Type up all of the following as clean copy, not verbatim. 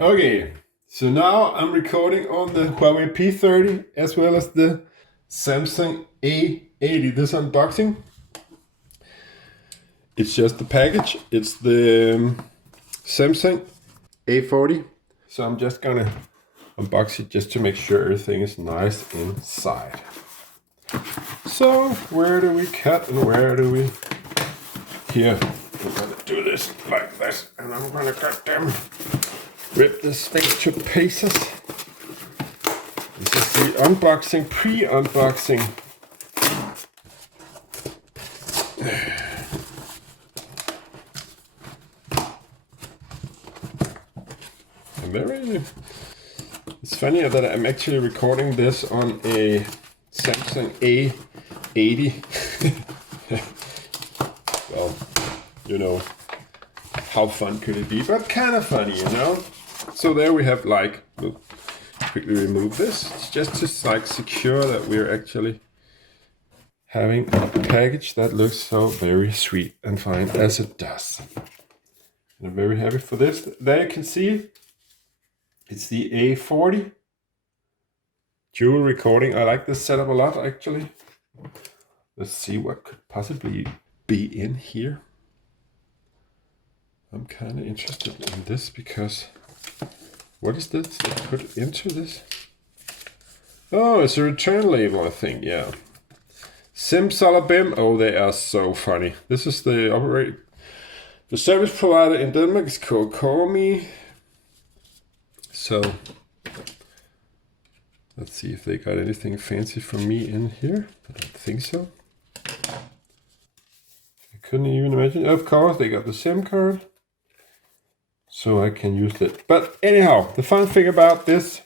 Okay, so now I'm recording on the Huawei P30 as well as the Samsung A80. This unboxing, it's just the package. It's the Samsung A40. So I'm just gonna unbox it just to make sure everything is nice inside. So where do we cut and where do we... Here, I'm gonna do this like this, and I'm gonna cut them. Rip this thing to pieces. This is the unboxing, pre-unboxing. It's funny that I'm actually recording this on a Samsung A80. Well, you know, how fun could it be? But kind of funny, you know? So there we have, like, we'll quickly remove this. It's just to like secure that we're actually having a package that looks so very sweet and fine as it does. And I'm very happy for this. There you can see it's the A40 dual recording. I like this setup a lot, actually. Let's see what could possibly be in here. I'm kind of interested in this because what is this they put into this? Oh, it's a return label, I think. Yeah. SUBSCIBERS. Oh, they are so funny. This is the service provider in Denmark is called Call Me. So let's see if they got anything fancy for me in here. I don't think so. I couldn't even imagine. Of course, they got the SIM card, so I can use it. But anyhow, the fun thing about this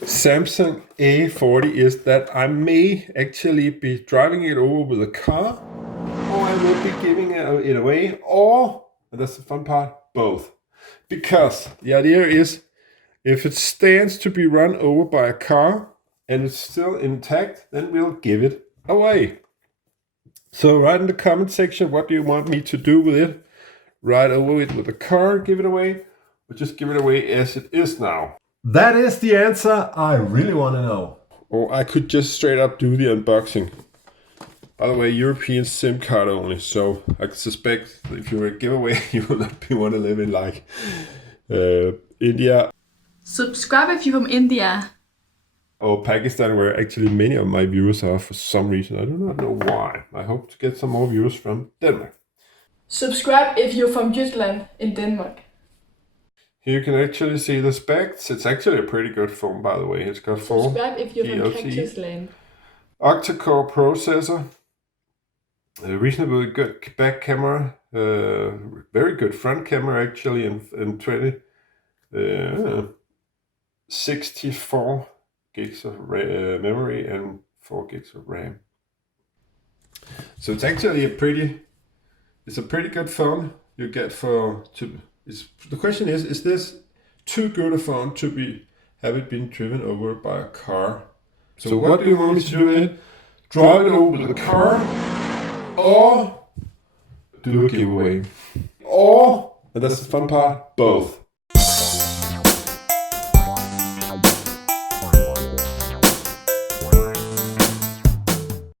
Samsung A40 is that I may actually be driving it over with a car, or I will be giving it away, or, and that's the fun part, both. Because the idea is, if it stands to be run over by a car and it's still intact, then we'll give it away. So write in the comment section, what do you want me to do with it? Ride over it with a car, give it away, or just give it away as it is now? That is the answer I really want to know. Or I could just straight up do the unboxing. By the way, European SIM card only, so I suspect if you're a giveaway, you will not be want to live in like India. Subscribe if you're from India. Or Pakistan, where actually many of my viewers are for some reason. I do not know why. I hope to get some more viewers from Denmark. Subscribe if you're from Jutland in Denmark. Here you can actually see the specs. It's actually a pretty good phone, by the way. It's got 4 Subscribe if you're from DLT, Cactus Land. octa-core processor, a reasonably good back camera, very good front camera actually, and 64 gigs of memory and 4 gigs of RAM. So it's actually a pretty good phone you get for the question is this too good a phone to have it been driven over by a car? So what do you want me to do with it? Drive it over with a car, or do a giveaway, or, and that's the fun part, both.